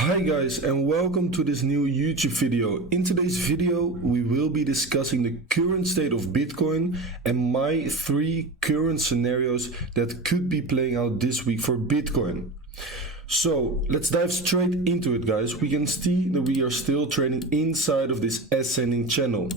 Hi guys, and welcome to this new YouTube video. In today's video we will be discussing the current state of Bitcoin and my 3 current scenarios that could be playing out this week for Bitcoin. So let's dive straight into it, guys. We can see that we are still trading inside of this ascending channel.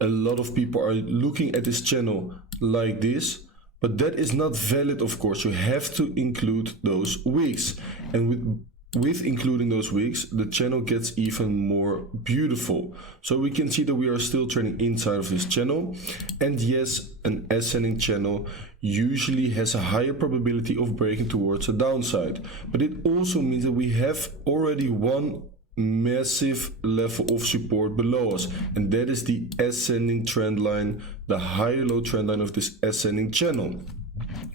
A lot of people are looking at this channel like this, but that is not valid. Of course, you have to include those weeks, and with including those weeks, the channel gets even more beautiful. So we can see that we are still trading inside of this channel. And yes, an ascending channel usually has a higher probability of breaking towards a downside. But it also means that we have already one massive level of support below us. And that is the ascending trend line, the higher low trend line of this ascending channel.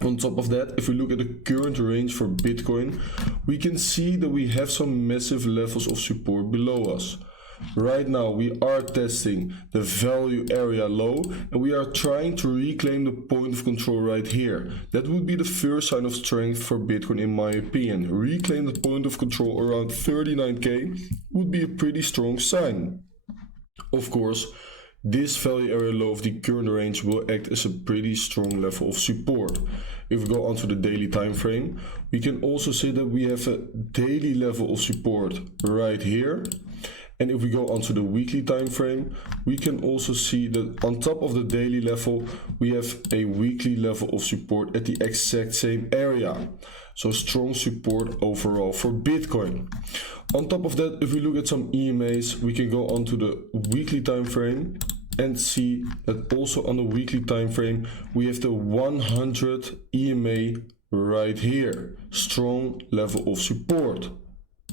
On top of that, if we look at the current range for Bitcoin, we can see that we have some massive levels of support below us. Right now we are testing the value area low, and we are trying to reclaim the point of control right here. That would be the first sign of strength for Bitcoin, in my opinion. Reclaim the point of control around 39k would be a pretty strong sign. Of course, this value area low of the current range will act as a pretty strong level of support. If we go onto the daily time frame, we can also say that we have a daily level of support right here. And if we go onto the weekly time frame, we can also see that on top of the daily level, we have a weekly level of support at the exact same area. So strong support overall for Bitcoin. On top of that, if we look at some EMAs, we can go onto the weekly time frame and see that also on the weekly time frame we have the 100 EMA right here. Strong level of support.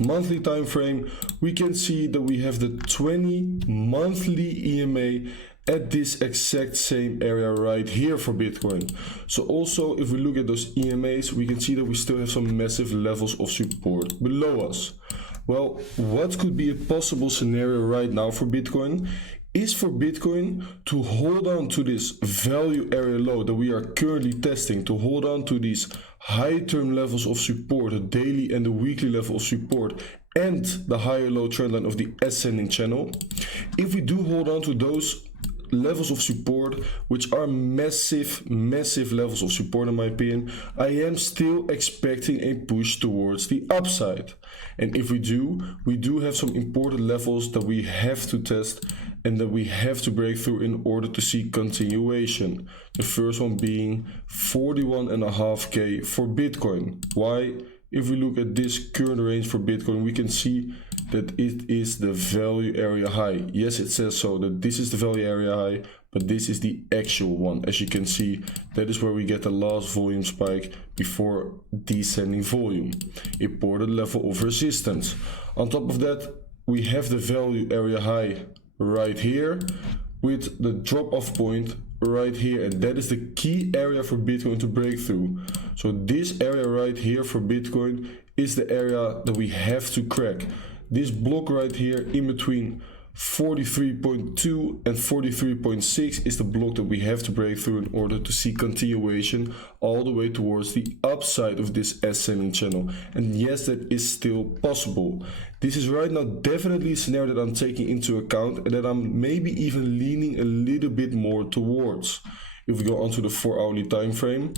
Monthly time frame, we can see that we have the 20 monthly EMA at this exact same area right here for Bitcoin. So also, if we look at those EMAs, we can see that we still have some massive levels of support below us. Well, what could be a possible scenario right now for Bitcoin is for Bitcoin to hold on to this value area low that we are currently testing, to hold on to these high term levels of support, the daily and the weekly level of support, and the higher low trend line of the ascending channel. If we do hold on to those levels of support, which are massive levels of support in my opinion, I am still expecting a push towards the upside. And if we do have some important levels that we have to test and that we have to break through in order to see continuation. The first one being 41.5k for Bitcoin. Why? If we look at this current range for Bitcoin, we can see that it is the value area high. Yes, it says so, that this is the value area high, but this is the actual one. As you can see, that is where we get the last volume spike before descending volume. Important level of resistance. On top of that, we have the value area high right here with the drop-off point right here, and that is the key area for Bitcoin to break through. So this area right here for Bitcoin is the area that we have to crack. This block right here in between 43.2 and 43.6 is the block that we have to break through in order to see continuation all the way towards the upside of this ascending channel. And yes, that is still possible. This is right now definitely a scenario that I'm taking into account and that I'm maybe even leaning a little bit more towards. If we go onto the 4-hourly time frame,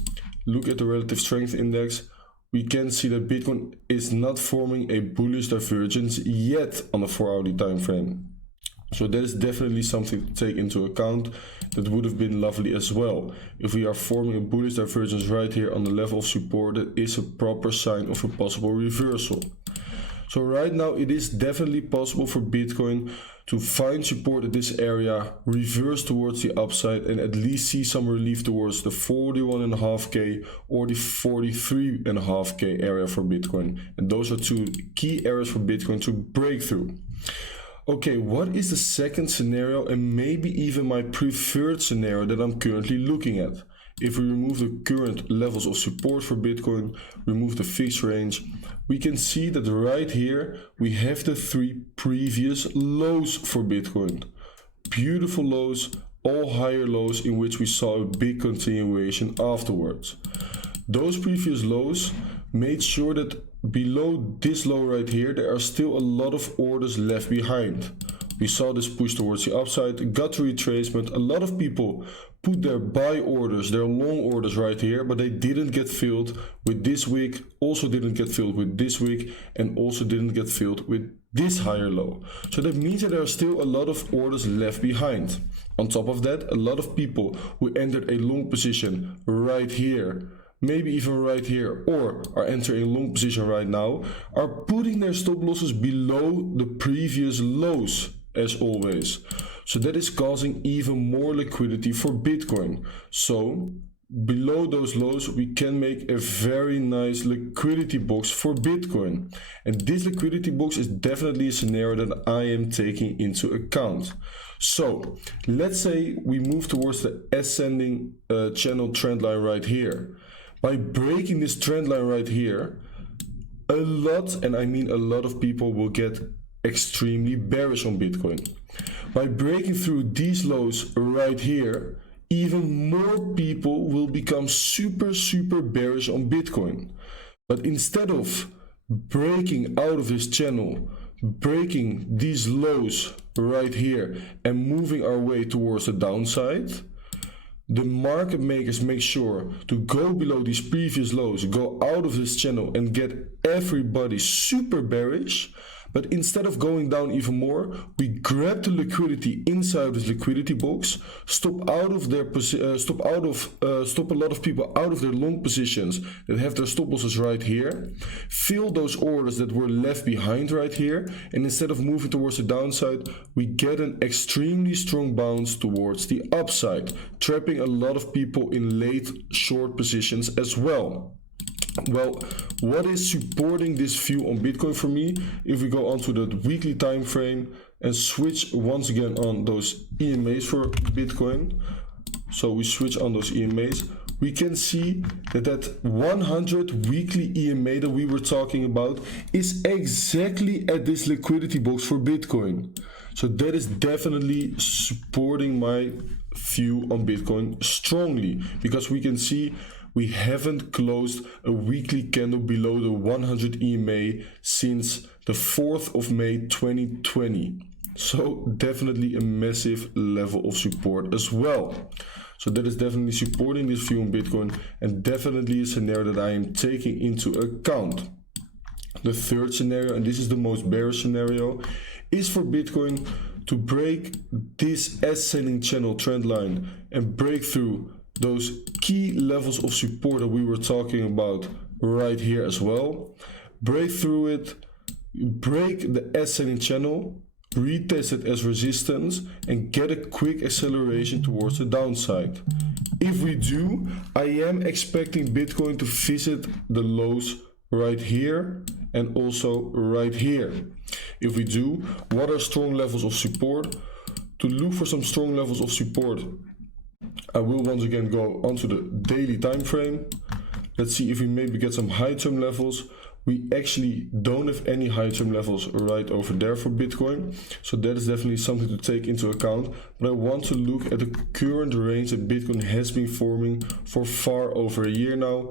look at the relative strength index, we can see that Bitcoin is not forming a bullish divergence yet on the 4-hourly time frame. So that is definitely something to take into account. That would have been lovely as well. If we are forming a bullish divergence right here on the level of support, that is a proper sign of a possible reversal. So right now it is definitely possible for Bitcoin to find support at this area, reverse towards the upside, and at least see some relief towards the 41.5k or the 43.5k area for Bitcoin. And those are two key areas for Bitcoin to break through. Okay, what is the second scenario and maybe even my preferred scenario that I'm currently looking at? If we remove the current levels of support for Bitcoin, remove the fixed range, we can see that right here we have the 3 previous lows for Bitcoin. Beautiful lows, all higher lows in which we saw a big continuation afterwards. Those previous lows made sure that below this low right here, there are still a lot of orders left behind. We saw this push towards the upside, got retracement. A lot of people put their buy orders, their long orders right here, but they didn't get filled with this week, also didn't get filled with this week, and also didn't get filled with this higher low. So that means that there are still a lot of orders left behind. On top of that, a lot of people who entered a long position right here, maybe even right here, or are entering a long position right now, are putting their stop losses below the previous lows, as always. So that is causing even more liquidity for Bitcoin. So below those lows, we can make a very nice liquidity box for Bitcoin. And this liquidity box is definitely a scenario that I am taking into account. So let's say we move towards the ascending channel trend line right here. By breaking this trend line right here, a lot, and I mean a lot of people will get extremely bearish on Bitcoin. By breaking through these lows right here, even more people will become super bearish on Bitcoin. But instead of breaking out of this channel, breaking these lows right here and moving our way towards the downside, the market makers make sure to go below these previous lows, go out of this channel and get everybody super bearish. But instead of going down even more, we grab the liquidity inside this liquidity box, stop a lot of people out of their long positions that have their stop losses right here, fill those orders that were left behind right here, and instead of moving towards the downside, we get an extremely strong bounce towards the upside, trapping a lot of people in late short positions as well. Well, what is supporting this view on Bitcoin for me? If we go onto the weekly time frame and switch once again on those EMAs for Bitcoin, so we switch on those EMAs, we can see that 100 weekly EMA that we were talking about is exactly at this liquidity box for Bitcoin. So that is definitely supporting my view on Bitcoin strongly, because we can see we haven't closed a weekly candle below the 100 EMA since the 4th of May 2020. So definitely a massive level of support as well. So that is definitely supporting this view on Bitcoin, and definitely a scenario that I am taking into account. The third scenario, and this is the most bearish scenario, is for Bitcoin to break this ascending channel trend line and break through those key levels of support that we were talking about right here as well. Break through it, break the ascending channel, retest it as resistance, and get a quick acceleration towards the downside. If we do, I am expecting Bitcoin to visit the lows right here and also right here. If we do, what are strong levels of support? To look for some strong levels of support, I will once again go onto the daily time frame. Let's see if we maybe get some high term levels. We actually don't have any high term levels right over there for Bitcoin, so that is definitely something to take into account. But I want to look at the current range that Bitcoin has been forming for far over a year now,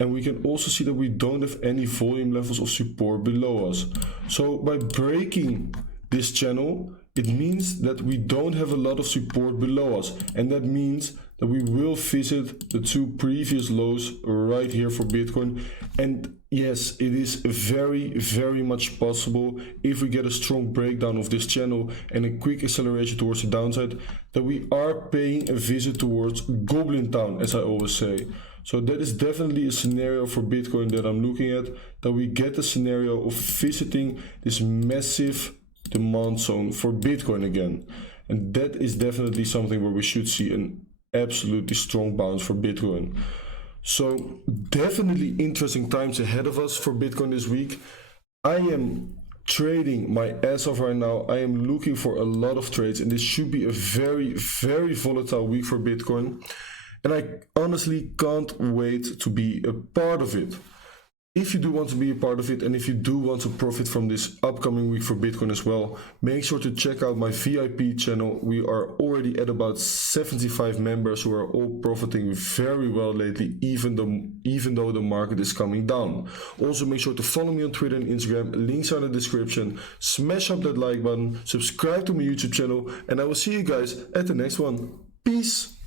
and we can also see that we don't have any volume levels of support below us. So by breaking this channel, it means that we don't have a lot of support below us, and that means that we will visit the two previous lows right here for Bitcoin. And yes, it is very much possible, if we get a strong breakdown of this channel and a quick acceleration towards the downside, that we are paying a visit towards Goblin Town, as I always say. So that is definitely a scenario for Bitcoin that I'm looking at, that we get the scenario of visiting this massive demand zone for Bitcoin again. And that is definitely something where we should see an absolutely strong bounce for Bitcoin. So definitely interesting times ahead of us for Bitcoin this week. I am trading my ass off right now. I am looking for a lot of trades, and this should be a very volatile week for Bitcoin. And I honestly can't wait to be a part of it. If you do want to be a part of it, and if you do want to profit from this upcoming week for Bitcoin as well, make sure to check out my VIP channel. We are already at about 75 members who are all profiting very well lately, even though the market is coming down. Also, make sure to follow me on Twitter and Instagram. Links are in the description. Smash up that like button, subscribe to my YouTube channel, and I will see you guys at the next one. Peace!